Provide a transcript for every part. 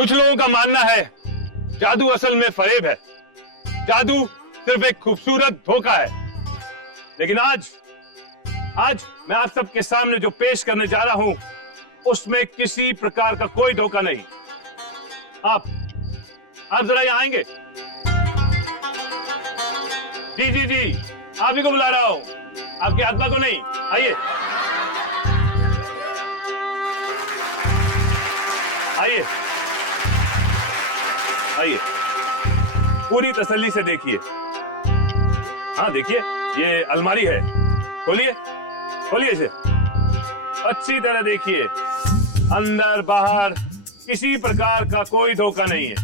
कुछ लोगों का मानना है जादू असल में फरेब है, जादू सिर्फ एक खूबसूरत धोखा है। लेकिन आज मैं आप सबके सामने जो पेश करने जा रहा हूं उसमें किसी प्रकार का कोई धोखा नहीं। आप जरा यहां आएंगे? जी, आप ही को बुला रहा हूं, आपकी आत्मा को नहीं। आइए आइए आइए, पूरी तसल्ली से देखिए। हाँ देखिए, ये अलमारी है, खोलिए इसे, अच्छी तरह देखिए, अंदर बाहर किसी प्रकार का कोई धोखा नहीं है,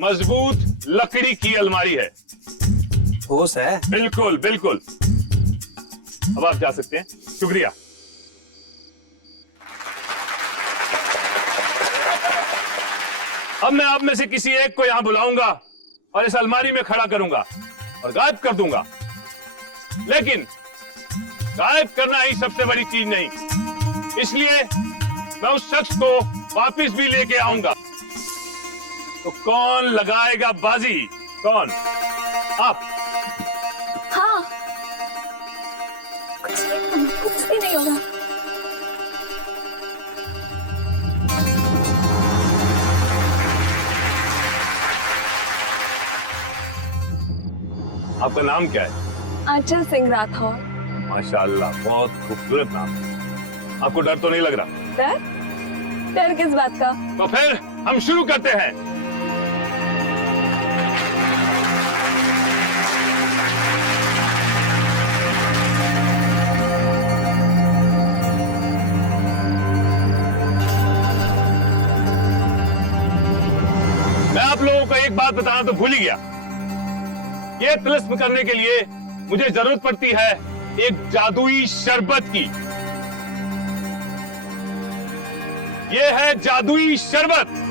मजबूत लकड़ी की अलमारी है। ठोस है? बिल्कुल बिल्कुल। अब आप जा सकते हैं, शुक्रिया। अब मैं आप में से किसी एक को यहां बुलाऊंगा और इस अलमारी में खड़ा करूंगा और गायब कर दूंगा। लेकिन गायब करना ही सबसे बड़ी चीज नहीं, इसलिए मैं उस शख्स को वापस भी लेके आऊंगा। तो कौन लगाएगा बाजी? कौन? आप? हाँ, कुछ भी नहीं होगा। आपका नाम क्या है? आंचल सिंह राठौर। माशाअल्लाह, बहुत खूबसूरत नाम है। आपको डर तो नहीं लग रहा? डर किस बात का? तो फिर हम शुरू करते हैं। मैं आप लोगों को एक बात बताना तो भूल ही गया। ये तिलिस्म करने के लिए मुझे जरूरत पड़ती है एक जादुई शरबत की। ये है जादुई शरबत।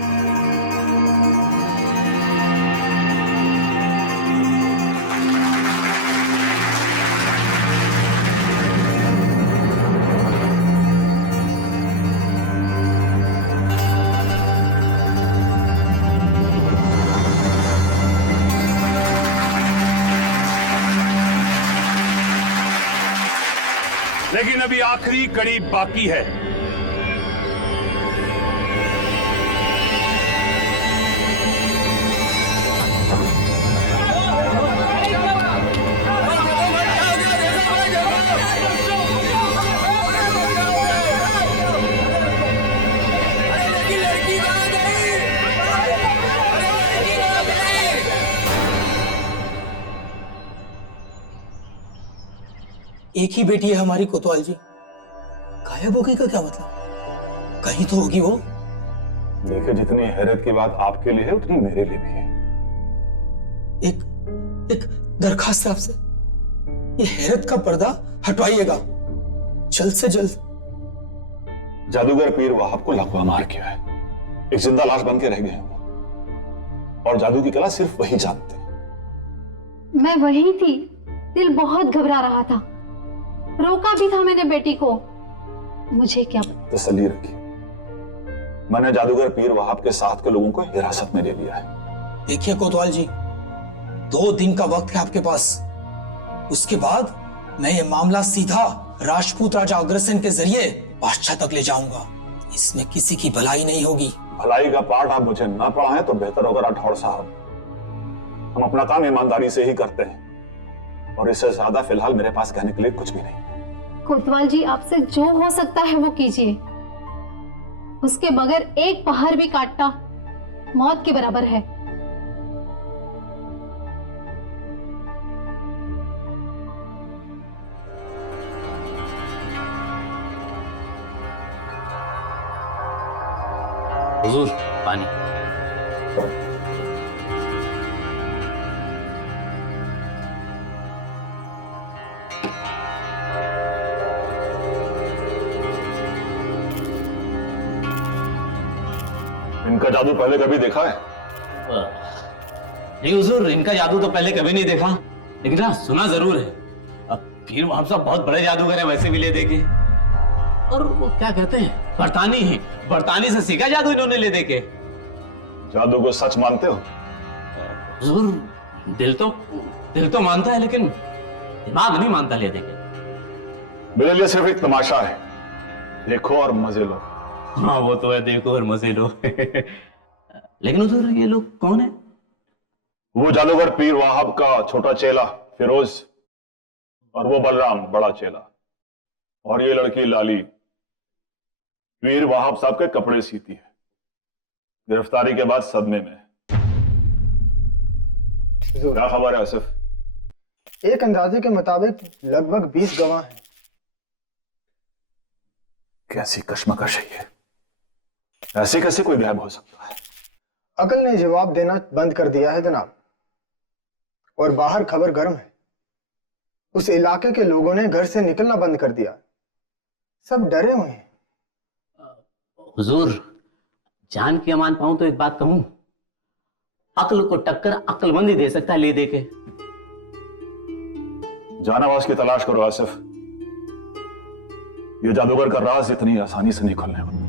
लेकिन अभी आखिरी कड़ी बाकी है। एक ही बेटी है हमारी कोतवाल जी, गायब होगी का क्या मतलब? कहीं तो होगी वो। देखिए, जितनी हैरत की बात आपके लिए है उतनी मेरे लिए भी है। एक दरखास्त है आपसे, ये हैरत का पर्दा हटवाइएगा जल्द से जल्द। जादूगर पीर वहाब को लकवा मार किया है, एक जिंदा लाश बन के रह गए हैं वो, और जादू की कला सिर्फ वही जानते हैं। मैं वही थी, दिल बहुत घबरा रहा था, रोका भी था मैंने बेटी को। मुझे क्या पता। तसल्ली रखिए, मैंने जादूगर पीर वहाब के साथ के लोगों को हिरासत में ले लिया है। देखिए कोतवाल जी, 2 दिन का वक्त है आपके पास, उसके बाद मैं ये मामला सीधा राजपूत राजा अग्रसेन के जरिए बादशाह तक ले जाऊंगा। इसमें किसी की भलाई नहीं होगी। भलाई का पाठ आप मुझे ना पढ़ाएं तो बेहतर होगा राठौर साहब। हम अपना काम ईमानदारी से ही करते हैं और इससे ज्यादा फिलहाल मेरे पास कहने के लिए कुछ भी नहीं। कोतवाल जी, आपसे जो हो सकता है वो कीजिए, उसके बगैर एक पहाड़ भी काटना मौत के बराबर है। हुजूर, पानी। इनका जादू पहले कभी देखा है? नहीं हुजूर, इनका जादू तो पहले कभी नहीं देखा, लेकिन हाँ सुना जरूर है। अब पीर वहाब साहब बहुत बड़े जादूगर है वैसे भी ले देके, और वो क्या कहते हैं, बरतानी है, बरतानी से सीखा जादू इन्होंने ले देके। जादू को सच मानते हो? हुजूर, दिल तो मानता है, लेकिन दिमाग नहीं मानता। ले देखे मेरे लिए सिर्फ एक तमाशा है, देखो और मजे लो। हाँ वो तो है, देखो और मजे लो। लेकिन हुजूर ये लोग कौन है? वो जादूगर पीर वाहब का छोटा चेला फिरोज, और वो बलराम बड़ा चेला, और ये लड़की लाली पीर वाहब साहब के कपड़े सीती है। गिरफ्तारी के बाद सदमे में। क्या खबर है आसिफ? एक अंदाजे के मुताबिक लगभग 20 गवाह हैं। कैसी कश्मकश है ये? ऐसे कैसे कोई गायब हो सकता है? अकल ने जवाब देना बंद कर दिया है जनाब, और बाहर खबर गर्म है। उस इलाके के लोगों ने घर से निकलना बंद कर दिया, सब डरे हुए हैं। हुजूर, जान की अमान पाऊं तो एक बात कहूं, अक्ल को टक्कर अक्लमंद ही दे सकता है, ले दे के। जानवाज की तलाश करो आसिफ, ये जादूगर का राज इतनी आसानी से नहीं खुलने वाला।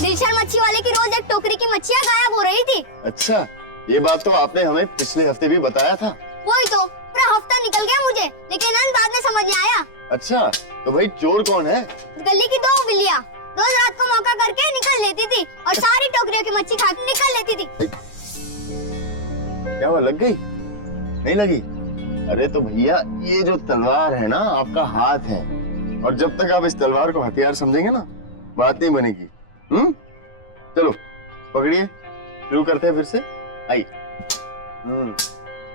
दिलशान मच्छी वाले की रोज एक टोकरी की मच्छियाँ गायब हो रही थी। अच्छा, ये बात तो आपने हमें पिछले हफ्ते भी बताया था। वही तो, पूरा हफ्ता निकल गया मुझे, लेकिन बाद में समझ में आया। अच्छा, तो भाई चोर कौन है? गली की 2 बिल्लियाँ रोज रात को मौका करके निकल लेती थी और सारी टोकरियों की मच्छी खा के निकल लेती थी। क्या वो लग गई? नहीं लगी? अरे तो भैया, ये जो तलवार है ना, आपका हाथ है, और जब तक आप इस तलवार को हथियार समझेंगे ना, बात नहीं बनेगी। चलो पकड़िए, शुरू करते हैं फिर से। आई।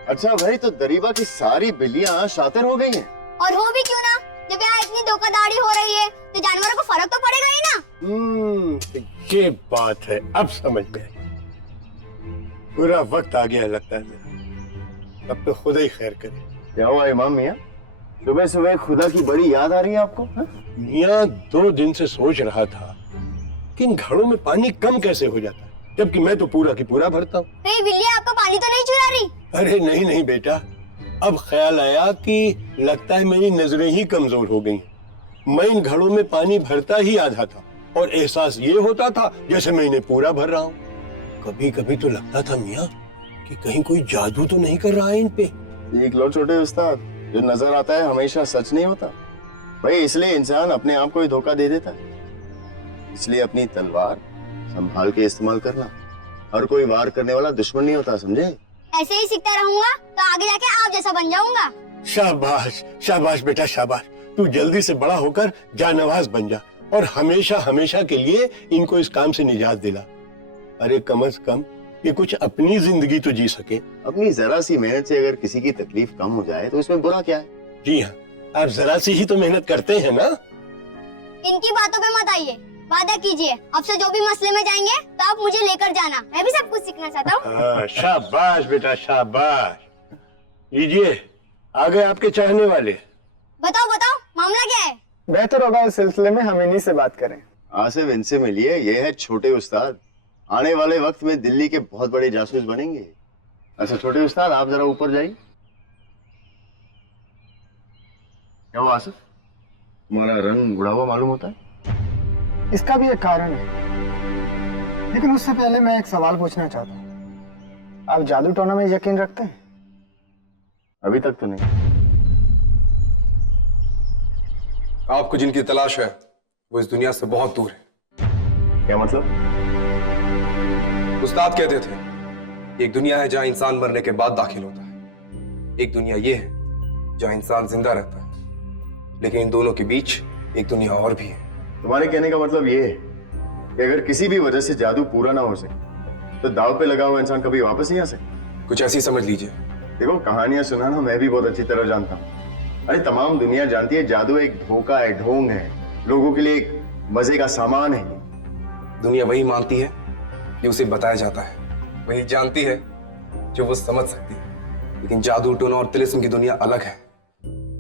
अच्छा भाई, तो दरीबा की सारी बिल्लियां शातिर हो गई हैं। और हो भी क्यों ना, जब यहाँ इतनी धोखाधड़ी हो रही है तो जानवरों को फर्क तो पड़ेगा ही ना। ये बात है, अब समझ में आई। पूरा वक्त आ गया लगता है मेरा, अब तो खुदा ही खैर करे। क्या हुआ इमाम मियाँ, सुबह सुबह खुदा की बड़ी याद आ रही है आपको? मियाँ 2 दिन से सोच रहा था कि इन घड़ों में पानी कम कैसे हो जाता है, जबकि मैं तो पूरा की पूरा भरता हूँ। बिल्लियाँ आपका पानी तो नहीं चुरा रही? अरे नहीं नहीं बेटा, अब ख्याल आया कि लगता है मेरी नजरें ही कमजोर हो गई। मैं इन घड़ों में पानी भरता ही आधा था, और एहसास ये होता था जैसे मैं इन्हें पूरा भर रहा हूँ। कभी कभी तो लगता था मियाँ कि कहीं कोई जादू तो नहीं कर रहा है इन पे। देख लो छोटे उस्ताद, जो नजर आता है हमेशा सच नहीं होता भाई, इसलिए इंसान अपने आप को ही धोखा दे देता है। इसलिए अपनी तलवार संभाल के इस्तेमाल करना, हर कोई वार करने वाला दुश्मन नहीं होता, समझे? ऐसे ही सीखता रहूंगा तो आगे जाके आप जैसा बन जाऊंगा। शाबाश शाबाश बेटा शाबाश, तू जल्दी से बड़ा होकर जानवाज बन जा, और हमेशा हमेशा के लिए इनको इस काम से निजात दिला। अरे कम से कम ये कुछ अपनी जिंदगी तो जी सके। अपनी जरा सी मेहनत से अगर किसी की तकलीफ कम हो जाए तो इसमें बुरा क्या है? जी हाँ, आप जरा सी ही तो मेहनत करते हैं ना। इनकी बातों पे मत आइए, वादा कीजिए अब से जो भी मसले में जाएंगे तो आप मुझे लेकर जाना, मैं भी सब कुछ सीखना चाहता हूँ। शाबाश बेटा शाबाश। लीजिए, आ गए आपके चाहने वाले। बताओ बताओ, मामला क्या है? बेहतर होगा इस सिलसिले में हम इन्हीं से बात करें। आसिफ, इनसे मिलिए, ये है छोटे उस्ताद, आने वाले वक्त में दिल्ली के बहुत बड़े जासूस बनेंगे। अच्छा छोटे उस्ताद, आप जरा ऊपर जाइए। क्या हुआ आसिफ, तुम्हारा रंग उड़ा हुआ मालूम होता है? इसका भी एक कारण है, लेकिन उससे पहले मैं एक सवाल पूछना चाहता हूँ। आप जादू टोना में यकीन रखते हैं? अभी तक तो नहीं। आपको जिनकी तलाश है वो इस दुनिया से बहुत दूर है। क्या मतलब? उस्ताद कहते थे एक दुनिया है जहां इंसान मरने के बाद दाखिल होता है, एक दुनिया ये है जहां इंसान जिंदा रहता है, लेकिन इन दोनों के बीच एक दुनिया और भी है। तुम्हारे कहने का मतलब ये है कि अगर किसी भी वजह से जादू पूरा ना हो सके तो दाव पे लगा हुआ इंसान कभी वापस नहीं आ सकता। कुछ ऐसी समझ लीजिए। देखो, कहानियां सुनाना मैं भी बहुत अच्छी तरह जानता हूँ। अरे तमाम दुनिया जानती है जादू एक धोखा है, ढोंग है, लोगों के लिए एक मजे का सामान है। दुनिया वही मानती है जो उसे बताया जाता है, वही जानती है जो वो समझ सकती है, लेकिन जादू टोना और तिलिस्म की दुनिया अलग है,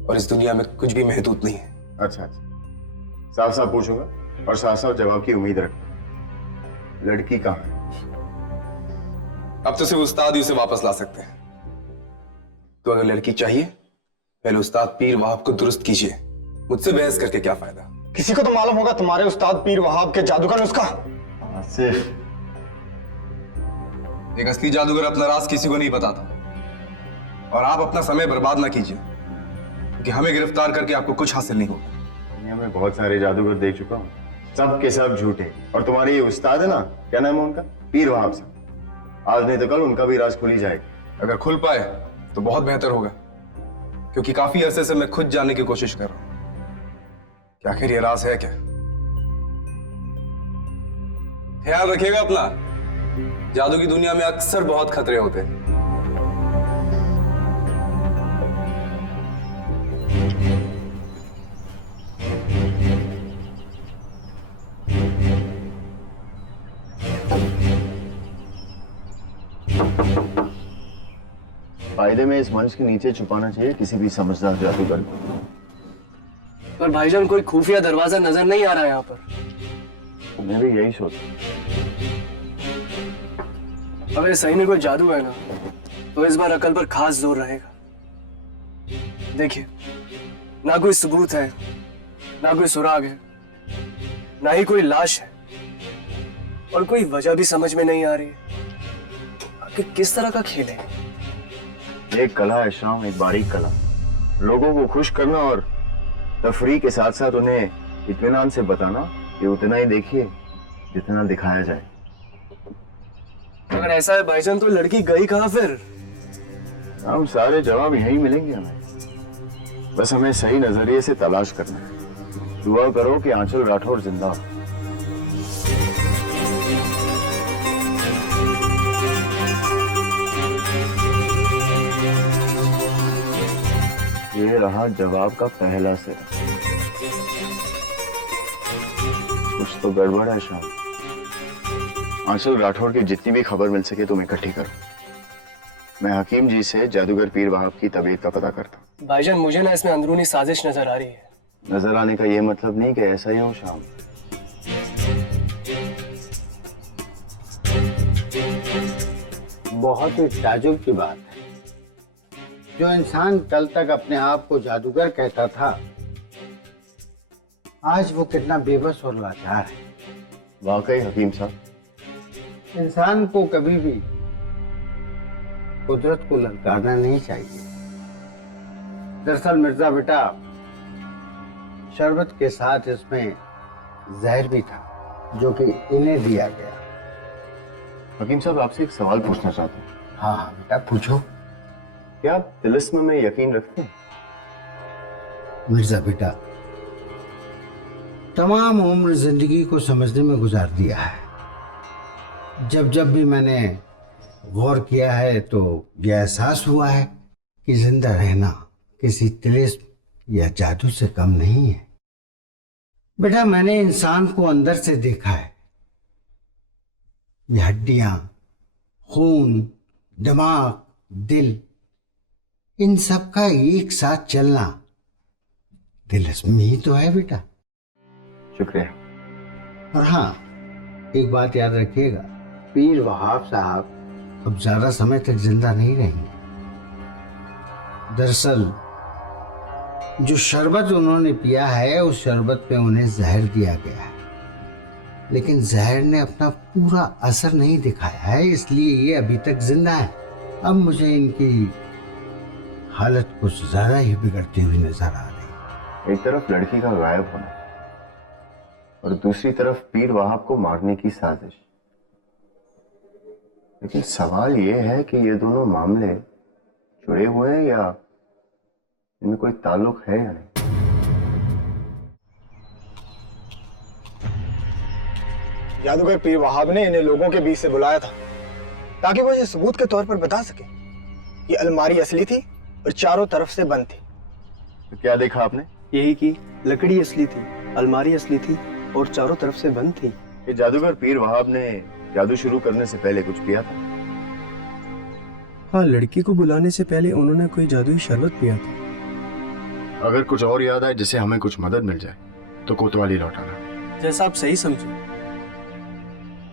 और इस दुनिया में कुछ भी महदूद नहीं है। अच्छा अच्छा, साफ साफ पूछूंगा और साफ साफ जवाब की उम्मीद रखूंगा। लड़की कहाँ है? अब तो सिर्फ उस्ताद ही उसे वापस ला सकते हैं, तो अगर लड़की चाहिए पहले उस्ताद पीर वहाब को दुरुस्त कीजिए, मुझसे बहस करके क्या फायदा। किसी को तो मालूम होगा तुम्हारे उस्ताद पीर वहाब के जादू का नुस्खा। आसिफ, एक असली जादूगर अपना राज किसी को नहीं बताता। और आप अपना समय बर्बाद ना कीजिए, क्योंकि हमें गिरफ्तार करके आपको कुछ हासिल नहीं होगा। दुनिया में बहुत सारे जादूगर देख चुका हूँ, सब के सब झूठे। और तुम्हारे ये उस्ताद है ना, क्या नाम है उनका, पीर वहाब साहब, आज नहीं तो कल उनका भी राज खुल ही जाएगा। अगर खुल पाए तो बहुत बेहतर होगा, क्योंकि काफी अरसे से मैं खुद जानने की कोशिश कर रहा हूं कि आखिर ये राज है क्या। ख्याल रखिएगा अपना, जादू की दुनिया में अक्सर बहुत खतरे होते हैं। फायदे में इस मंच के नीचे छुपाना चाहिए किसी भी समझदार जादूगर को। पर भाईजान कोई खुफिया दरवाजा नजर नहीं आ रहा है यहाँ पर। मैं भी यही सोचा। अगर सही में कोई जादू है ना, तो इस बार अकल पर खास जोर रहेगा। देखिए, ना कोई सबूत है, ना कोई सुराग है, ना ही कोई लाश है, और कोई वजह भी समझ में नहीं आ रही है आखिर किस तरह का खेल है। एक कला है शाम, एक बारीक कला, लोगों को खुश करना और तफरीह के साथ साथ उन्हें इत्मीनान से बताना कि उतना ही देखिए जितना दिखाया जाए। अगर ऐसा है भाईजान, तो लड़की गई कहाँ फिर? हम सारे जवाब यहीं मिलेंगे हमें, बस हमें सही नजरिए से तलाश करना है। दुआ करो कि आंचल राठौर जिंदा हो। ये रहा जवाब का पहला सिरा। कुछ तो गड़बड़ है शाम। आंचल राठौर की जितनी भी खबर मिल सके तुम इकट्ठी करो। मैं हकीम जी से जादूगर पीर वहाब की तबीयत का पता करता हूँ। भाईजान, मुझे ना इसमें अंदरूनी साजिश नजर आ रही है। नजर आने का ये मतलब नहीं कि ऐसा ही हो शाम। बहुत ही ताजुब की बात है, जो इंसान कल तक अपने आप को जादूगर कहता था, आज वो कितना बेबस और लाचार है। वाकई हकीम साहब, इंसान को कभी भी कुदरत को ललकारना नहीं चाहिए। दरअसल मिर्जा बेटा, शरबत के साथ इसमें जहर भी था, जो कि इन्हें दिया गया। हकीम साहब, आपसे एक सवाल पूछना चाहता हूँ। हाँ हाँ बेटा, पूछो। क्या आप तिलिस्म में यकीन रखते हैं? मिर्जा बेटा, तमाम उम्र जिंदगी को समझने में गुजार दिया है। जब जब भी मैंने गौर किया है तो यह एहसास हुआ है कि जिंदा रहना किसी तिलिस्म या जादू से कम नहीं है। बेटा, मैंने इंसान को अंदर से देखा है। ये हड्डियां, खून, दिमाग, दिल, इन सब का एक साथ चलना तिलिस्म ही तो है बेटा। शुक्रिया। और हाँ, एक बात याद रखिएगा, पीर वहाब साहब अब ज्यादा समय तक जिंदा नहीं रहेंगे। दरअसल जो शरबत उन्होंने पिया है, उस शरबत पे उन्हें जहर दिया गया है, लेकिन जहर ने अपना पूरा असर नहीं दिखाया है, इसलिए ये अभी तक जिंदा है। अब मुझे इनकी हालत कुछ ज्यादा ही बिगड़ती हुई नजर आ रही। एक तरफ लड़की का गायब होना और दूसरी तरफ पीर वहाब को मारने की साजिश। लेकिन सवाल यह है कि ये दोनों मामले जुड़े हुए हैं या इनमें कोई ताल्लुक है या नहीं। जादूगर पीर वहाब ने इन्हें लोगों के बीच से बुलाया था ताकि वो ये सबूत के तौर पर बता सके कि अलमारी असली थी और चारों तरफ से बंद थी। तो क्या देखा आपने? यही कि लकड़ी असली थी, अलमारी असली थी और चारों तरफ से बंद थी। ये जादूगर पीर वहाब ने जादू शुरू करने से पहले कुछ पिया था? हाँ, लड़की को बुलाने से पहले उन्होंने कोई जादुई शरबत पिया था। अगर कुछ और याद आए जिससे हमें कुछ मदद मिल जाए तो कोतवाली लौटाना। जैसा आप सही समझो।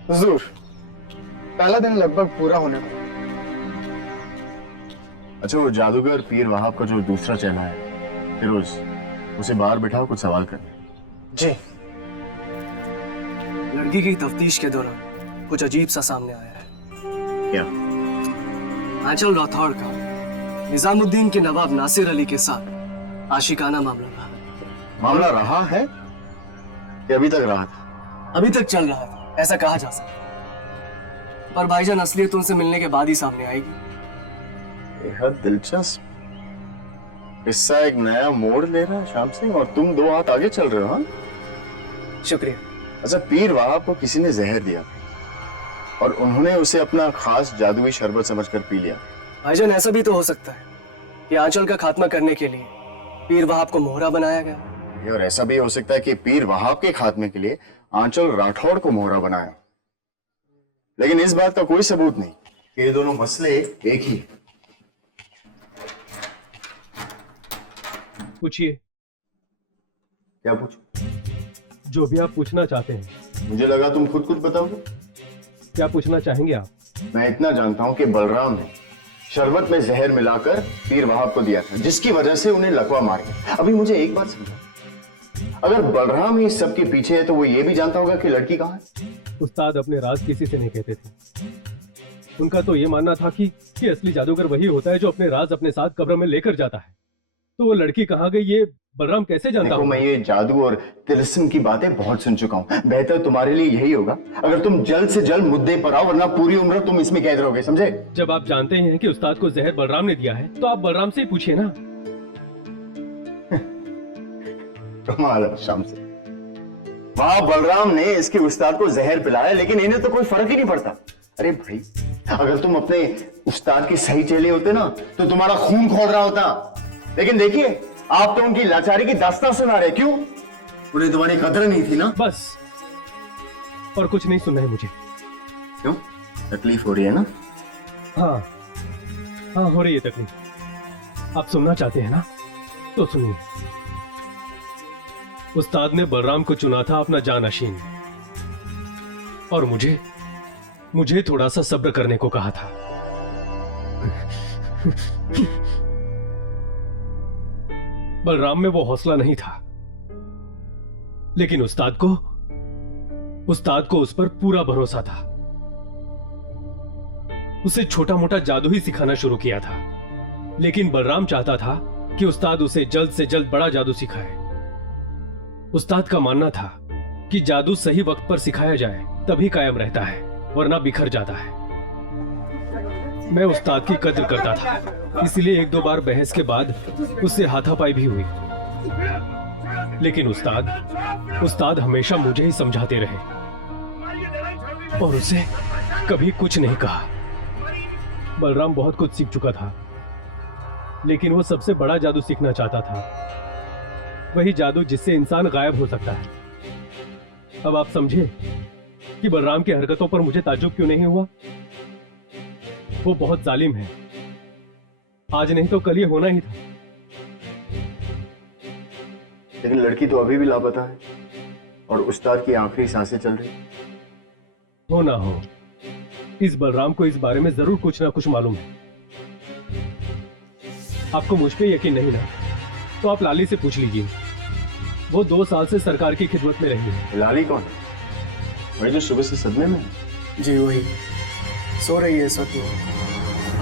हुजूर, पहला दिन लगभग पूरा होने को। अच्छा, वो जादूगर पीर वहाब का जो दूसरा चेला है फिरोज, उसे बाहर बिठाओ, कुछ सवाल करने। जी। लड़की की तफ्तीश के दौरान कुछ अजीब सा सामने आया है। क्या? आंचल राठौड़ का निजामुद्दीन के नवाब नासिर अली के साथ आशिकाना मामला रहा। मामला रहा है कि अभी तक रहा था? अभी तक चल रहा था, ऐसा कहा जा सकता है। पर भाईजान असलियत उनसे मिलने के बाद ही सामने आएगी। बेहद दिलचस्प। किस्सा एक नया मोड़ ले रहा है श्याम सिंह, और तुम दो हाथ आगे चल रहे हो। हाँ, शुक्रिया। अच्छा, पीर वहाब को किसी ने जहर दिया और उन्होंने उसे अपना खास जादुई शरबत समझकर पी लिया। भाईजान ऐसा भी तो हो सकता है कि आंचल का खात्मा करने के लिए पीर वहाब को मोहरा बनाया गया। और ऐसा भी हो सकता है कि पीर वहाब के खात्मे के लिए आंचल राठौड़ को मोहरा बनाया। लेकिन इस बात का कोई सबूत नहीं कि ये दोनों मसले एक ही। पूछिए। क्या पूछूं? जो भी आप पूछना चाहते हैं। मुझे लगा तुम खुद कुछ बताओगे। क्या पूछना चाहेंगे आप? मैं इतना जानता हूं कि बलराम ने शरबत में जहर मिलाकर पीर वहाब को दिया था, जिसकी वजह से उन्हें लकवा मार गया। अभी मुझे एक बात समझा, अगर बलराम ही इस सब के पीछे है तो वो ये भी जानता होगा कि लड़की कहाँ है। उस्ताद अपने राज किसी से नहीं कहते थे। उनका तो ये मानना था कि असली जादूगर वही होता है जो अपने राज अपने साथ कब्र में लेकर जाता है। तो वो लड़की कहाँ गई ये बलराम कैसे जानता? देखो, मैं ये जादू और तिलिस्म की बातें बहुत सुन चुका हूँ। बेहतर तुम्हारे लिए यही होगा अगर तुम जल्द से जल्द मुद्दे पर आओ, वरना पूरी उम्र तुम इसमें कैद रहोगे, समझे? जब आप जानते हैं कि उस्ताद को जहर बलराम ने दिया है तो आप बलराम से ही पूछिए ना। कमाल है शाम से। वहां बलराम ने इसके उस्ताद को जहर पिलाया, लेकिन इन्हें तो कोई फर्क ही नहीं पड़ता। अरे भाई, अगर तुम अपने उस्ताद के सही चेले होते ना तो तुम्हारा खून खोल रहा होता। लेकिन देखिए, आप तो उनकी लाचारी की दास्तान सुना रहे। क्यों? उन्हें तुम्हारी कदर नहीं थी ना? बस, और कुछ नहीं सुनना है मुझे। क्यों? तकलीफ हो रही है ना? हाँ हाँ, हो रही है तकलीफ। आप सुनना चाहते हैं ना तो सुनिए। उस्ताद ने बलराम को चुना था अपना जानशीन, और मुझे थोड़ा सा सब्र करने को कहा था। बलराम में वो हौसला नहीं था, लेकिन उस्ताद को उस पर पूरा भरोसा था। उसे छोटा मोटा जादू ही सिखाना शुरू किया था, लेकिन बलराम चाहता था कि उस्ताद उसे जल्द से जल्द बड़ा जादू सिखाए। उस्ताद का मानना था कि जादू सही वक्त पर सिखाया जाए तभी कायम रहता है, वरना बिखर जाता है। मैं उस्ताद की कद्र करता था, इसलिए एक दो बार बहस के बाद उससे हाथापाई भी हुई। लेकिन उस्ताद हमेशा मुझे ही समझाते रहे और उसे कभी कुछ नहीं कहा। बलराम बहुत कुछ सीख चुका था, लेकिन वो सबसे बड़ा जादू सीखना चाहता था, वही जादू जिससे इंसान गायब हो सकता है। अब आप समझिए कि बलराम की हरकतों पर मुझे ताज्जुब क्यों नहीं हुआ। वो बहुत जालिम है, आज नहीं तो कल ये होना ही था। लेकिन लड़की तो अभी भी लापता है और उस्ताद की आखिरी सांसें चल रही। हो ना हो, इस बलराम को इस बारे में जरूर कुछ ना कुछ मालूम है। आपको मुझ पे यकीन नहीं ना, तो आप लाली से पूछ लीजिए। वो 2 साल से सरकार की खिदमत में रही है। लाली कौन? वही जो सुबह से सदमे में? जी वही, सो रही है। सब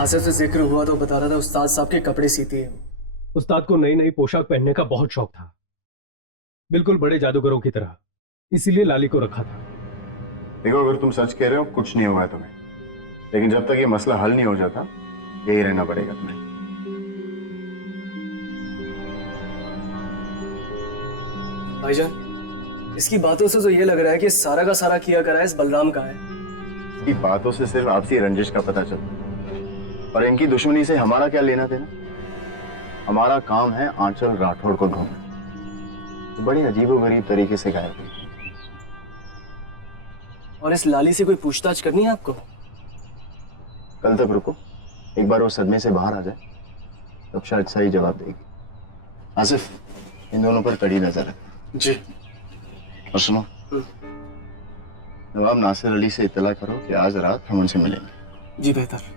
आसिफ से जिक्र हुआ तो बता रहा था उस्ताद साहब के कपड़े सीती है। उस्ताद को नई नई पोशाक पहनने का बहुत शौक था, बिल्कुल बड़े जादूगरों की तरह, इसीलिए लाली को रखा था। देखो, अगर तुम सच कह रहे हो कुछ नहीं होगा तुम्हें, लेकिन जब तक ये मसला हल नहीं हो जाता यही रहना पड़ेगा तुम्हें। भाईजान, इसकी बातों से तो ये लग रहा है कि सारा का सारा किया करा इस बलराम का है। इसकी बातों से सिर्फ आपसी रंजिश का पता चलता है, और इनकी दुश्मनी से हमारा क्या लेना देना। हमारा काम है आंचल राठौड़ को ढूंढना। तो बड़ी अजीबोगरीब तरीके से गायब हुई। और इस लाली से कोई पूछताछ करनी है आपको? कल तक रुको, एक बार वो सदमे से बाहर आ जाए, तब शायद सही जवाब देगी। आसिफ, इन दोनों पर कड़ी नजर है। जी। और सुनो, नवाब नासिर अली से इत्तला करो कि आज रात हम उनसे मिलेंगे। जी बेहतर।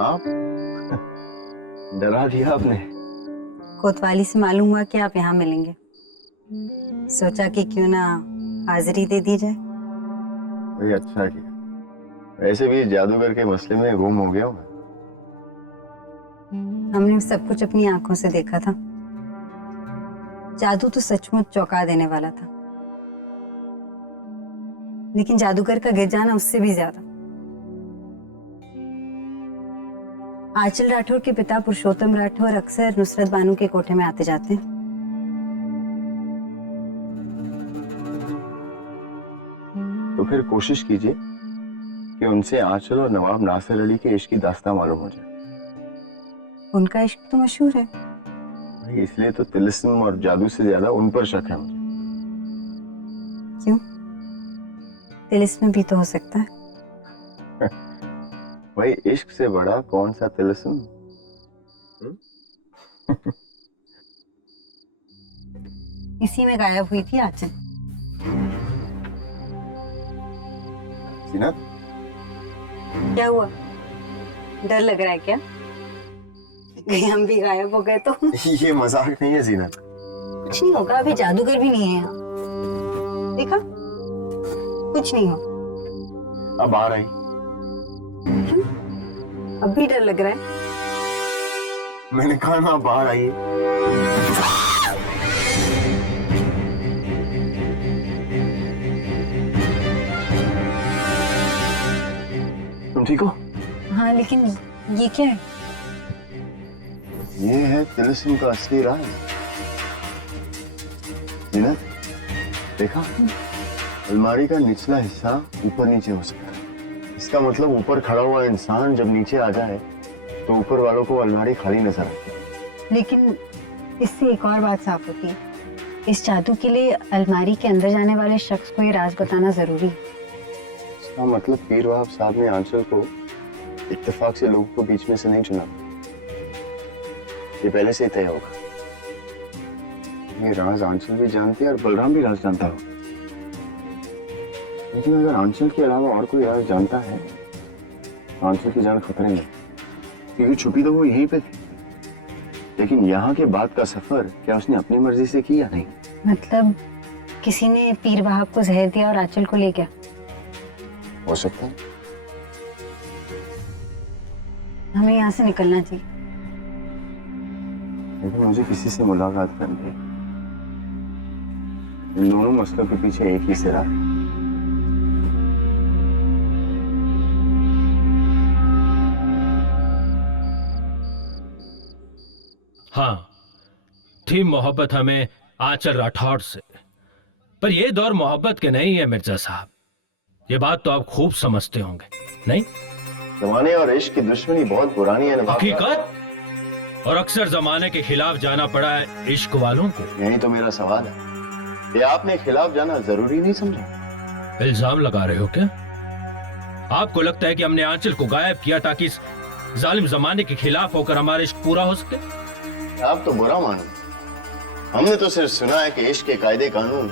आप डरा दिया आपने। कोतवाली से मालूम हुआ कि आप यहाँ मिलेंगे, सोचा कि क्यों ना हाजिरी दे दी जाए। वही अच्छा किया। वैसे भी जादूगर के मसले में गुम हो गया हूँ मैं। हमने सब कुछ अपनी आंखों से देखा था। जादू तो सचमुच चौंका देने वाला था, लेकिन जादूगर का गिर जाना उससे भी ज्यादा। आंचल राठौर के पिता पुरुषोत्तम राठौर अक्सर नुसरत बानो के कोठे में आते जाते हैं। तो फिर कोशिश कीजिए कि उनसे आंचल और नवाब नासिर अली के इश्क की दास्तां मालूम हो जाए। उनका इश्क तो मशहूर है। भाई इसलिए तो तिलिस्म और जादू से ज्यादा उन पर शक है मुझे। क्यों? तिलिस्म भी तो हो सकता है। भाई इश्क से बड़ा कौन सा तिलिस्म? इसी में गायब हुई थी आंचल। सीना? क्या हुआ? डर लग रहा है क्या? कहीं हम भी गायब हो गए तो? ये मजाक नहीं है जीनत। कुछ नहीं होगा, अभी जादूगर भी नहीं है यहाँ। देखा, कुछ नहीं हो। अब आ रही। अब भी डर लग रहा है। मैंने कहा ना बाहर आई। तुम ठीक हो? हाँ, लेकिन ये क्या है? ये है तिलिस्म का असली राज। जीनत, देखा? अलमारी का निचला हिस्सा ऊपर नीचे हो सकता है। इसका मतलब ऊपर खड़ा हुआ इंसान जब नीचे आ जाए तो ऊपर वालों को अलमारी खाली नजर आती है। लेकिन इससे एक और बात साफ होती है, इस जादू के लिए अलमारी के अंदर जाने वाले शख्स को ये राज बताना जरूरी है। इसका मतलब पीर वहाब साहब ने आंचल को इत्तेफाक से लोगों को बीच में से नहीं चुना, ये पहले से ही तय होगा। ये राज आंचल भी जानती है और बलराम भी राज जानता हो। लेकिन अगर आंचल के अलावा और कोई राज जानता है तो आंचल की जान खतरे में, क्योंकि छुपी तो वो यहीं पे थी। लेकिन यहाँ के बाद का सफर क्या उसने अपनी मर्जी से किया? नहीं। मतलब किसी ने पीर वहाब को जहर दिया और आंचल को ले गया? हो सकता है। हमें यहाँ से निकलना चाहिए। लेकिन मुझे किसी से मुलाकात करनी है। इन दोनों मसलों के पीछे एक ही सिरा है। हाँ, थी मोहब्बत हमें आंचल राठौर से, पर यह दौर मोहब्बत के नहीं है मिर्जा साहब। ये बात तो आप खूब समझते होंगे, नहीं? जमाने और इश्क की दुश्मनी बहुत पुरानी है नवाब। हकीकत, और अक्सर जमाने के खिलाफ जाना पड़ा है इश्क वालों को। यही तो मेरा सवाल है कि आपने खिलाफ जाना जरूरी नहीं समझा? इल्जाम लगा रहे हो क्या? आपको लगता है कि हमने आंचल को गायब किया ताकि इस जालिम जमाने के खिलाफ होकर हमारा इश्क पूरा हो सके? आप तो बुरा मानो। हमने तो सिर्फ सुना है कि इश्क के कायदे कानून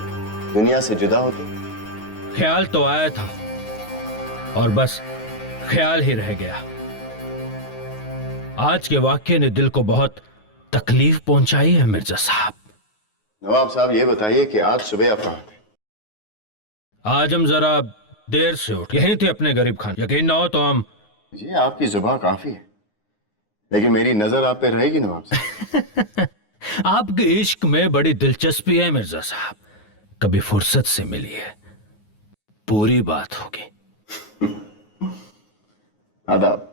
दुनिया से जुदा होते। ख्याल तो आया था और बस ख्याल ही रह गया। आज के वाक्य ने दिल को बहुत तकलीफ पहुंचाई है मिर्जा साहब। नवाब साहब ये बताइए कि आज सुबह आप कहाँ थे? आज हम जरा देर से उठे, यहीं थे अपने गरीब खान। यकीन ना हो तो हम। जी आपकी जुबान काफी है, लेकिन मेरी नजर आप पे रहेगी नवाब साहब। आपके इश्क में बड़ी दिलचस्पी है मिर्जा साहब, कभी फुर्सत से मिलिए, पूरी बात होगी। आदाब।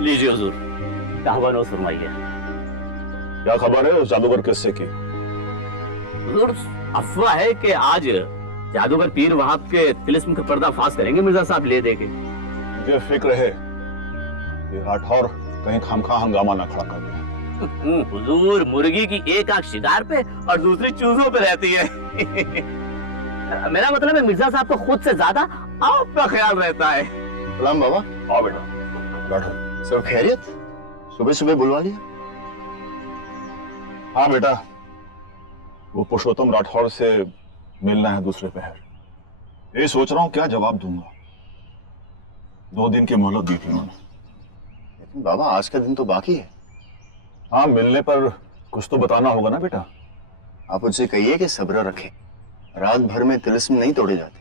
लीजिए हुजूर, कहवा नोश फरमाइए। क्या खबर है उस जादूगर किस्से की? हुजूर, अफवाह है कि आज जादूगर पीर वहाब के तिलिस्म का पर्दाफाश करेंगे मिर्जा साहब ले देके। मुझे फिक्र है ये राठौर कहीं खामखा हंगामा ना खड़ा कर दे। हुजूर, मुर्गी की एक आंख शिकार पे और दूसरी चूजों पे रहती है। मेरा मतलब है मिर्जा साहब को खुद से ज्यादा आपका ख्याल रहता है। सलाम बाबा। आओ बेटा, बैठो। सब खैरियत? सुबह सुबह बुलवा लिया? हाँ बेटा, वो पुरुषोत्तम राठौर से मिलना है दूसरे पहर। ये सोच रहा हूँ क्या जवाब दूंगा। 2 दिन की मोहलत दी थी उन्होंने। लेकिन बाबा आज का दिन तो बाकी है। हाँ, मिलने पर कुछ तो बताना होगा ना बेटा। आप उनसे कहिए कि सब्र रखें, रात भर में तिलिस्म नहीं तोड़े जाते।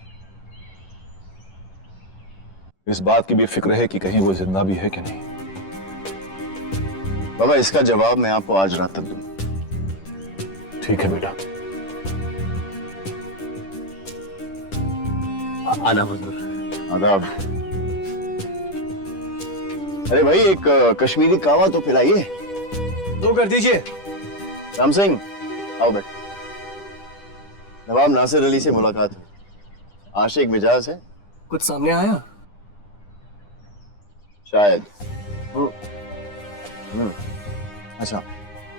इस बात की भी फिक्र है कि कहीं वो जिंदा भी है कि नहीं। बाबा इसका जवाब मैं आपको आज रात तक दूंगा। ठीक है बेटा। आना हुजूर। आदाब। अरे भाई एक कश्मीरी कावा तो पिलाइए। 2 कर दीजिए। राम सिंह आओ बैठ। नवाब नासिर अली से मुलाकात हुई, आशिक मिजाज है। कुछ सामने आया? शायद। अच्छा,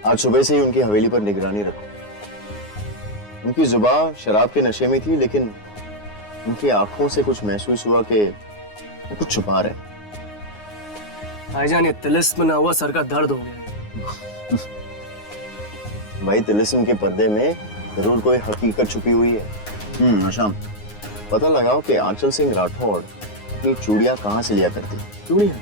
आज सुबह से ही उनकी हवेली पर निगरानी रखो। उनकी जुबान शराब के नशे में थी, लेकिन उनकी आंखों से कुछ महसूस हुआ कि वो कुछ छुपा रहे। भाईजान ये तिलिस्म ना हुआ सर का दर्द हो गया। भाई तिलिस्म के पर्दे में जरूर कोई हकीकत छुपी हुई है। आशाम, पता लगाओ कि आंचल सिंह राठौड़ अपनी चूड़ियां कहां से लिया करती। चूड़ियां?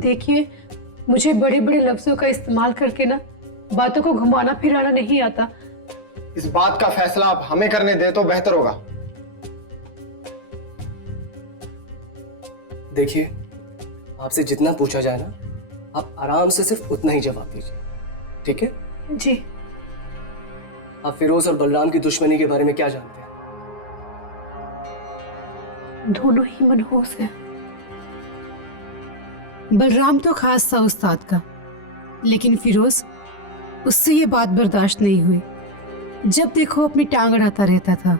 देखिए, मुझे बड़े बड़े लफ्जों का इस्तेमाल करके ना बातों को घुमाना फिराना नहीं आता। इस बात का फैसला आप हमें करने दे तो बेहतर होगा। देखिए, आपसे जितना पूछा जाए ना, आप आराम से सिर्फ उतना ही जवाब दीजिए, ठीक है? जी। आप फिरोज और बलराम की दुश्मनी के बारे में क्या जानते हैं? दोनों ही मनहूस हैं। बलराम तो खास था उस्ताद का, लेकिन फिरोज, उससे ये बात बर्दाश्त नहीं हुई। जब देखो अपनी टांग अड़ाता रहता था।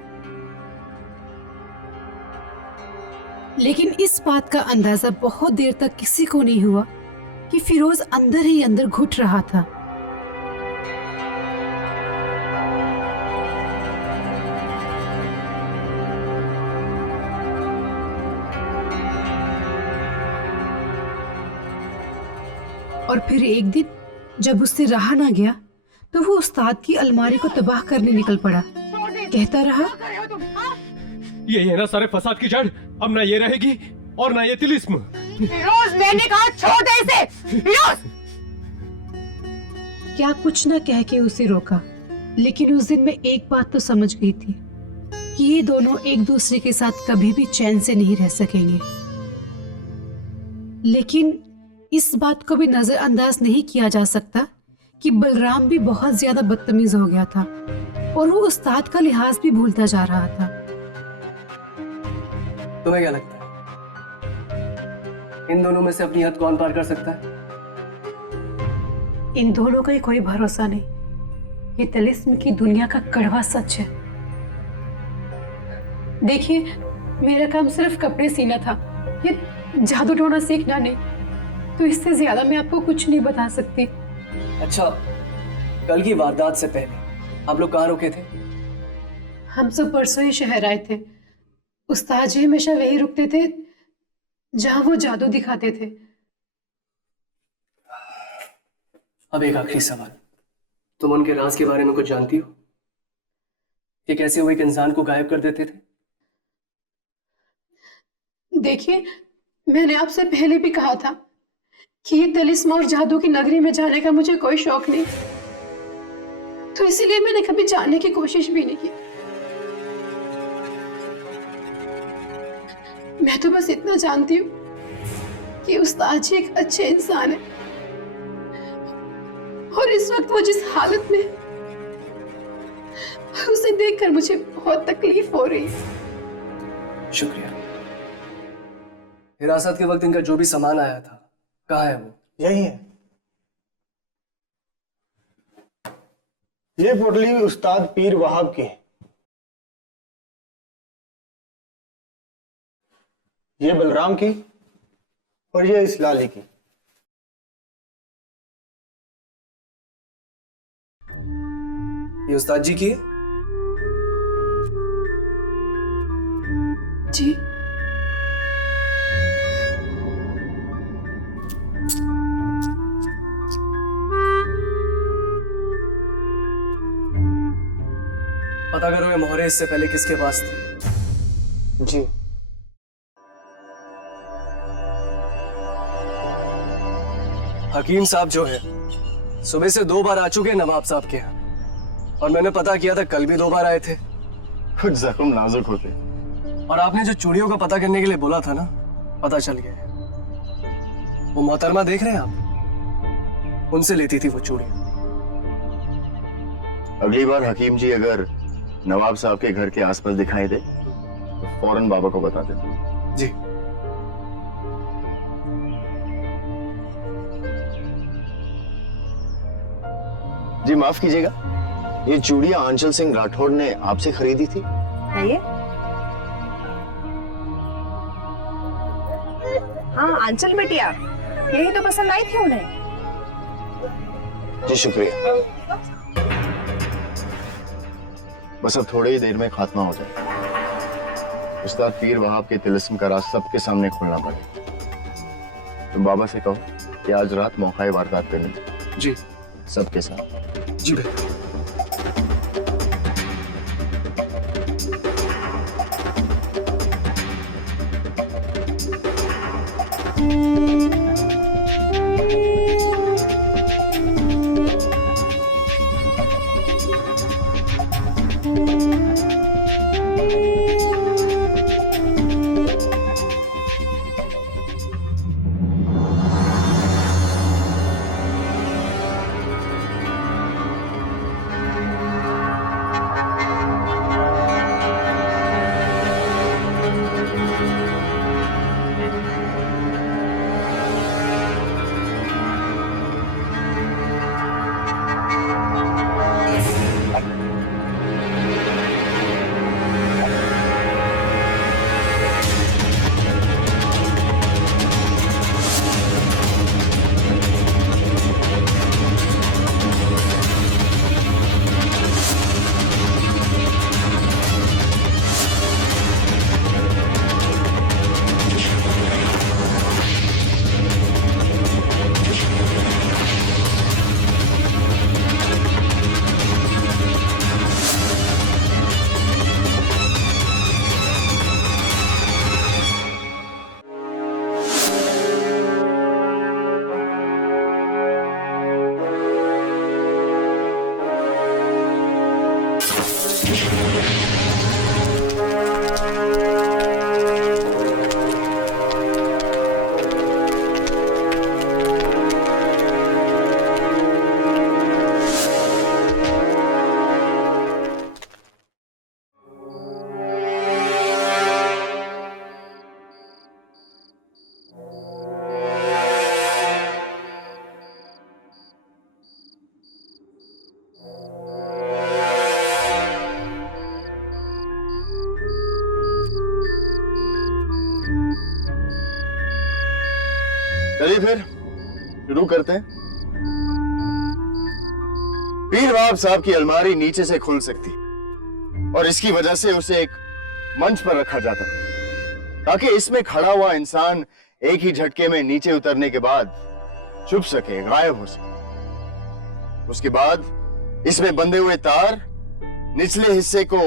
लेकिन इस बात का अंदाजा बहुत देर तक किसी को नहीं हुआ कि फिरोज अंदर ही अंदर घुट रहा था। और फिर एक दिन जब उससे रहा ना गया तो वो उस्ताद की अलमारी को तबाह करने निकल पड़ा। कहता रहा, ये है ना सारे फसाद की जड़। अब ना ये रहेगी और ना ये तिलिस्म। फिरोज, मैंने कहा छोड़ दे इसे। फिरोज! क्या कुछ ना कह के उसे रोका, लेकिन उस दिन मैं एक बात तो समझ गई थी कि ये दोनों एक दूसरे के साथ कभी भी चैन से नहीं रह सकेंगे। लेकिन इस बात को भी नजरअंदाज नहीं किया जा सकता कि बलराम भी बहुत ज्यादा बदतमीज हो गया था और वो उस्ताद का लिहाज भी भूलता जा रहा था। तुम्हें क्या लगता है, इन दोनों में से अपनी हद कौन पार कर सकता है? इन दोनों का ही कोई भरोसा नहीं। ये तिलिस्म की दुनिया का कड़वा सच है। देखिए, मेरा काम सिर्फ कपड़े सीना था, ये जादू टोना सीखना नहीं। तो इससे ज्यादा मैं आपको कुछ नहीं बता सकती। अच्छा, कल की वारदात से पहले आप लोग कहाँ रुके थे? हम सब परसों ही शहर आए थे। उस्ताद जी हमेशा वही रुकते थे जहां वो जादू दिखाते थे। अब एक आखिरी सवाल, तुम उनके राज के बारे में कुछ जानती हो? ये कैसे वो एक इंसान को गायब कर देते थे? देखिए, मैंने आपसे पहले भी कहा था कि ये तिलिस्म और जादू की नगरी में जाने का मुझे कोई शौक नहीं, तो इसीलिए मैंने कभी जाने की कोशिश भी नहीं की। मैं तो बस इतना जानती हूँ कि उस्ताद जी एक अच्छे इंसान है और इस वक्त वो जिस हालत में उसे देखकर मुझे बहुत तकलीफ हो रही है। शुक्रिया। हिरासत के वक्त इनका जो भी सामान आया था, कहाँ है वो? यही है। ये पोटली उस्ताद पीर वहाब की है, ये बलराम की और ये इस लाली की। ये उस्ताद जी की है? जी। पता करो ये मोहरे इससे पहले किसके पास थे। जी। हकीम साहब जो है सुबह से 2 बार आ चुके हैं नवाब साहब के यहाँ, और मैंने पता किया था कल भी 2 बार आए थे। कुछ जख्म नाजुक होते। और आपने जो चूड़ियों का पता करने के लिए बोला था ना, पता चल गया। वो मोहतरमा देख रहे हैं आप, उनसे लेती थी वो चूड़ी। अगली बार हकीम जी अगर नवाब साहब के घर के आसपास दिखाई दे तो फौरन बाबा को बता देना। जी। जी माफ कीजिएगा, ये चूड़ियां आंचल सिंह राठौड़ ने आपसे खरीदी थी? आइए। हाँ आंचल बेटिया, यही तो पसंद आई थी उन्हें। जी शुक्रिया। बस अब थोड़ी ही देर में खात्मा हो जाए। उस्ताद पीर वहाब के तिलिस्म का राज सबके सामने खोलना पड़े। तुम बाबा से कहो कि आज रात मौका वारदात करने दो। जी। सबके साथ। जी भाई। चलिए फिर शुरू करते हैं। पीर वहाब साहब की अलमारी नीचे से खुल सकती और इसकी वजह से उसे एक मंच पर रखा जाता ताकि इसमें खड़ा हुआ इंसान एक ही झटके में नीचे उतरने के बाद छुप सके, गायब हो सके। उसके बाद इसमें बंधे हुए तार निचले हिस्से को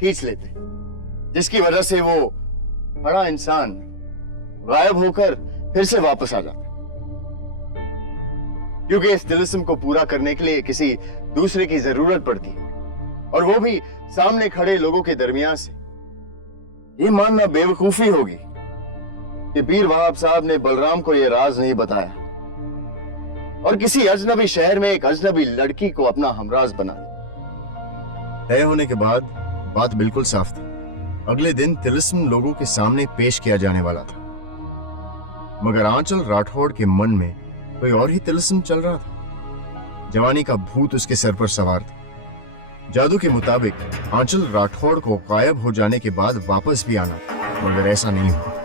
खींच लेते जिसकी वजह से वो खड़ा इंसान गायब होकर फिर से वापस आ जाता। क्योंकि इस तिलिस्म को पूरा करने के लिए किसी दूसरे की जरूरत पड़ती है और वो भी सामने खड़े लोगों के दरमियान से। ये मानना बेवकूफी होगी कि पीर वहाब साहब ने बलराम को यह राज नहीं बताया और किसी अजनबी शहर में एक अजनबी लड़की को अपना हमराज बना दिया। तय होने के बाद बात बिल्कुल साफ थी। अगले दिन तिलिस्म लोगों के सामने पेश किया जाने वाला था, मगर आंचल राठौड़ के मन में कोई और ही तिलिस्म चल रहा था। जवानी का भूत उसके सर पर सवार था। जादू के मुताबिक आंचल राठौड़ को गायब हो जाने के बाद वापस भी आना था, मगर ऐसा नहीं हुआ।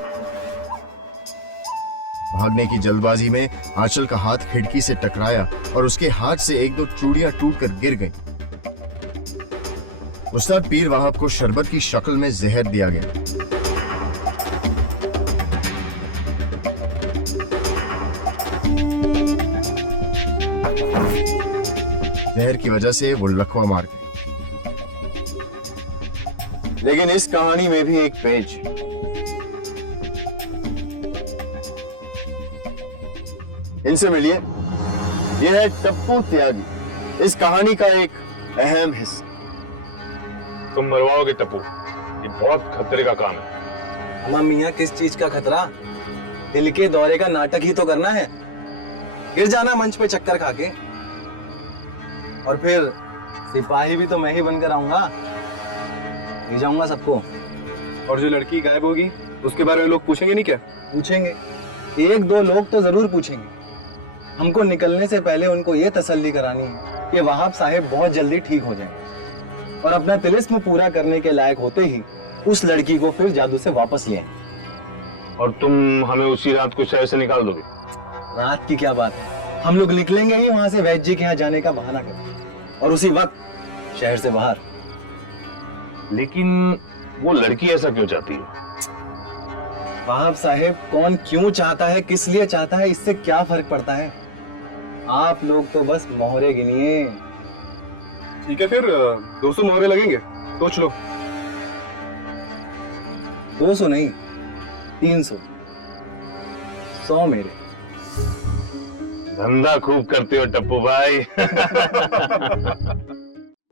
भागने की जल्दबाजी में आंचल का हाथ खिड़की से टकराया और उसके हाथ से 1-2 चूड़ियां टूटकर गिर गईं। उस्ताद पीर वहाब को शरबत की शक्ल में जहर दिया गया। जहर की वजह से वो लकवा मार गए। लेकिन इस कहानी में भी एक पेज, इनसे मिलिए। यह है टप्पू त्यागी, इस कहानी का एक अहम हिस्सा। तुम मरवाओगे टप्पू, ये बहुत खतरे का काम है। अम्मा मियाँ, किस चीज का खतरा? दिल के दौरे का नाटक ही तो करना है। गिर जाना मंच पे चक्कर खा के, और फिर सिपाही भी तो मैं ही बनकर आऊंगा, ले जाऊंगा सबको। और जो लड़की गायब होगी उसके बारे में लोग पूछेंगे नहीं क्या? पूछेंगे, एक दो लोग तो जरूर पूछेंगे। हमको निकलने से पहले उनको ये तसल्ली करानी है कि वहाब साहेब बहुत जल्दी ठीक हो जाएंगे और अपना तिलिस्म पूरा करने के लायक होते ही उस लड़की को फिर जादू से वापस ले आएंगे। और तुम हमें उसी रात को शहर से निकाल दोगे? रात की क्या बात है, हम लोग निकलेंगे ही वहां से वैद्य जी के यहाँ जाने का बहाना कर, और उसी वक्त शहर से बाहर। लेकिन वो लड़की ऐसा क्यों चाहती है? वहाब साहेब कौन क्यों चाहता है, किस लिए चाहता है, इससे क्या फर्क पड़ता है? आप लोग तो बस मोहरे गिनिए। ठीक है, फिर 200 मोहरे लगेंगे, सोच लो। 200 नहीं, 300, 100 मेरे। धंधा खूब करते हो टप्पू भाई।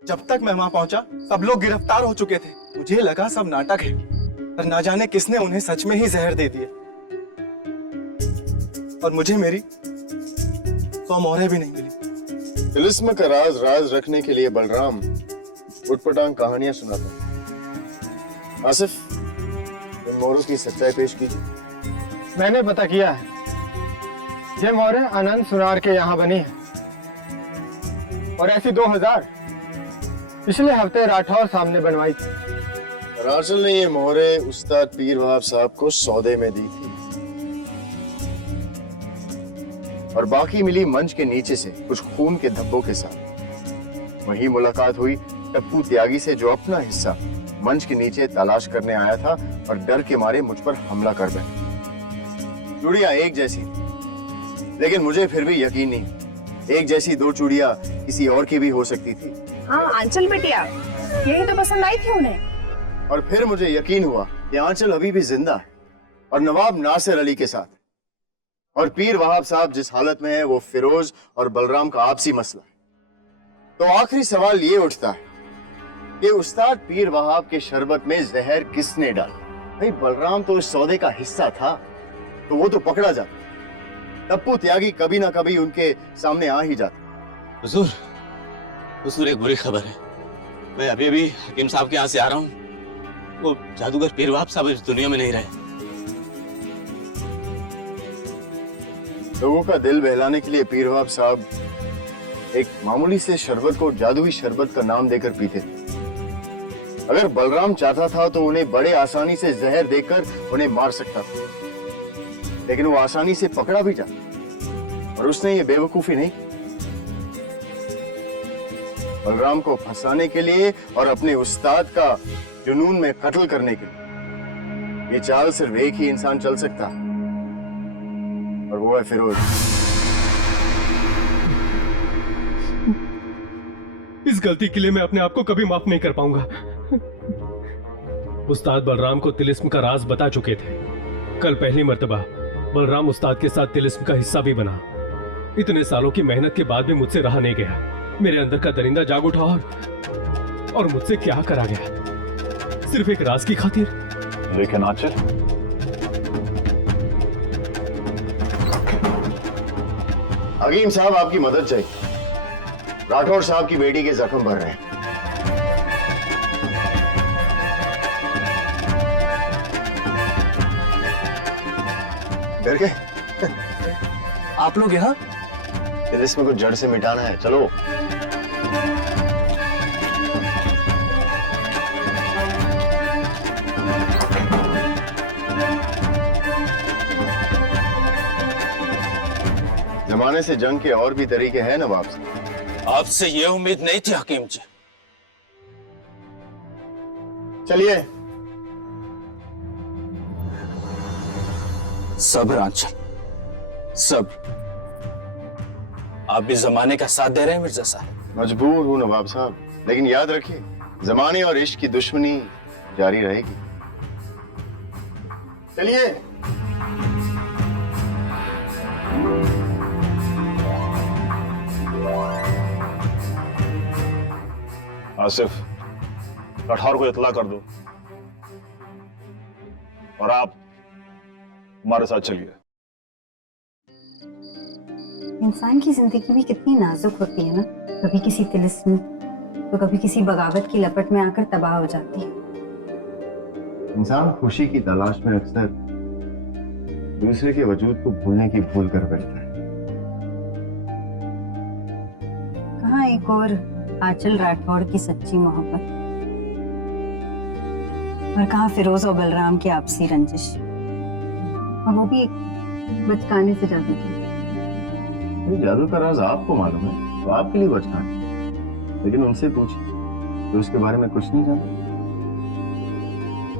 जब तक मैं वहां पहुंचा सब लोग गिरफ्तार हो चुके थे। मुझे लगा सब नाटक है, पर ना जाने किसने उन्हें सच में ही जहर दे दिए, और मुझे मेरी 100 मोहरें भी नहीं मिली। तिलिस्म का राज राज रखने के लिए बलराम उटपटांग कहानियां सुनाता है। आसिफ, इन मोहरों की सच्चाई पेश कीजिए। मैंने पता किया है, ये मोहरें आनंद सुनार के यहाँ बनी है, और ऐसी 2000 पिछले हफ्ते राठौर साहब ने बनवाई थी। राजल ने ये मोहरे उस्ताद पीर वहाब साहब को सौदे में दी थी, और बाकी मिली मंच के नीचे से कुछ खून के धब्बों के साथ। वही मुलाकात हुई टप्पू त्यागी से, जो अपना हिस्सा मंच के नीचे तलाश करने आया था और डर के मारे मुझ पर हमला कर बैठा। चूड़ियां एक जैसी थी, लेकिन मुझे फिर भी यकीन नहीं, एक जैसी दो चूड़ियां किसी और की भी हो सकती थी। हाँ आंचल बिटिया, यही तो पसंद आई थी उन्हें। और फिर मुझे यकीन हुआ कि आंचल अभी भी जिंदा है, और नवाब नासिर अली के साथ। और पीर वहाब साहब जिस हालत में है वो फिरोज और बलराम का आपसी मसला है। तो आखिरी सवाल ये उठता है कि उस्ताद पीर वहाब के शरबत में जहर किसने डाला? भाई बलराम तो इस सौदे का हिस्सा था, तो वो तो पकड़ा जाता। टप्पू त्यागी कभी ना कभी उनके सामने आ ही जाता। हुजूर एक बुरी खबर है, मैं अभी अभी हकीम साहब के यहाँ से आ रहा हूँ। वो जादूगर पीर वहाब साहब इस दुनिया में नहीं रहे। लोगों का दिल बहलाने के लिए पीर वहाब साहब एक मामूली से शरबत को जादुई शरबत का नाम देकर पीते थे। अगर बलराम चाहता था तो उन्हें बड़े आसानी से जहर देकर उन्हें मार सकता था, लेकिन वो आसानी से पकड़ा भी जाता, और उसने ये बेवकूफी नहीं। बलराम को फंसाने के लिए और अपने उस्ताद का जुनून में कत्ल करने के लिए ये चाल सिर्फ एक ही इंसान चल सकता है, और वो है फिरोज। इस गलती के लिए मैं अपने आप को कभी माफ नहीं कर पाऊंगा। उस्ताद बलराम को तिलिस्म का राज बता चुके थे। कल पहली मर्तबा बलराम उस्ताद के साथ तिलिस्म का हिस्सा भी बना। इतने सालों की मेहनत के बाद भी मुझसे रहा नहीं गया। मेरे अंदर का दरिंदा जाग उठा और मुझसे क्या करा गया, सिर्फ एक राज की खातिर। लेकिन आंचल, हकीम साहब आपकी मदद चाहिए। राठौर साहब की बेटी के जख्म भर रहे हैं। डर गए? आप लोग यहाँ? तिलिस्म को जड़ से मिटाना है, चलो। जमाने से जंग के और भी तरीके हैं नवाब साहब। आपसे ये उम्मीद नहीं थी हकीम जी। चलिए। सब्र आंचल, सब्र। आप भी जमाने का साथ दे रहे हैं मिर्जा साहब। मजबूर हूं नवाब साहब, लेकिन याद रखिए जमाने और इश्क की दुश्मनी जारी रहेगी। चलिए। आसिफ, कठौर को इतला कर दो और आप हमारे साथ चलिए। इंसान की जिंदगी भी कितनी नाजुक होती है ना, कभी किसी तिलिस्म तो कभी किसी बगावत की लपट में आकर तबाह हो जाती है। इंसान खुशी की तलाश में अक्सर दूसरे के वजूद को भूलने की भूल कर बैठता है। कहाँ एक और आंचल राठौड़ की सच्ची मोहब्बत, और कहाँ फिरोज और बलराम की आपसी रंजिश, और वो भी एक बचकाने से जादू की। जादू का राज आपको मालूम है तो आपके लिए बचकाना, लेकिन उनसे पूछिए तो उसके बारे में कुछ नहीं जानते।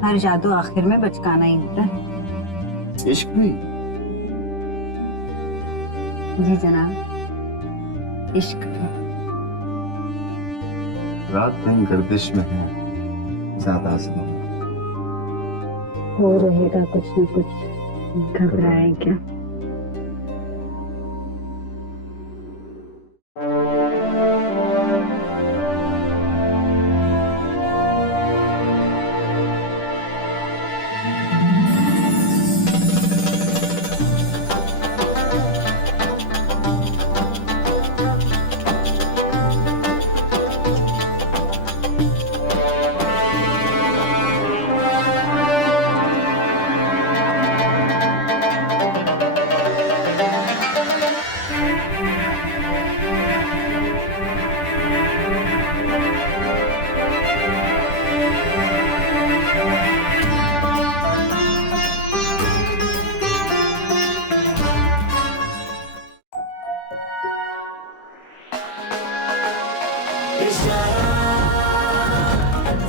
हर जादू आखिर में बचकाना ही होता है। इश्क भी? जी जनाब, इश्क भी। रात दिन गर्दिश में है, ज्यादा आसमान हो रहेगा कुछ न कुछ, घबराए क्या।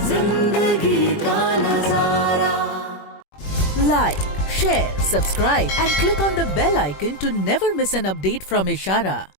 जिंदगी का नजारा। Like, share, subscribe and click on the bell icon to never miss an update from Ishara.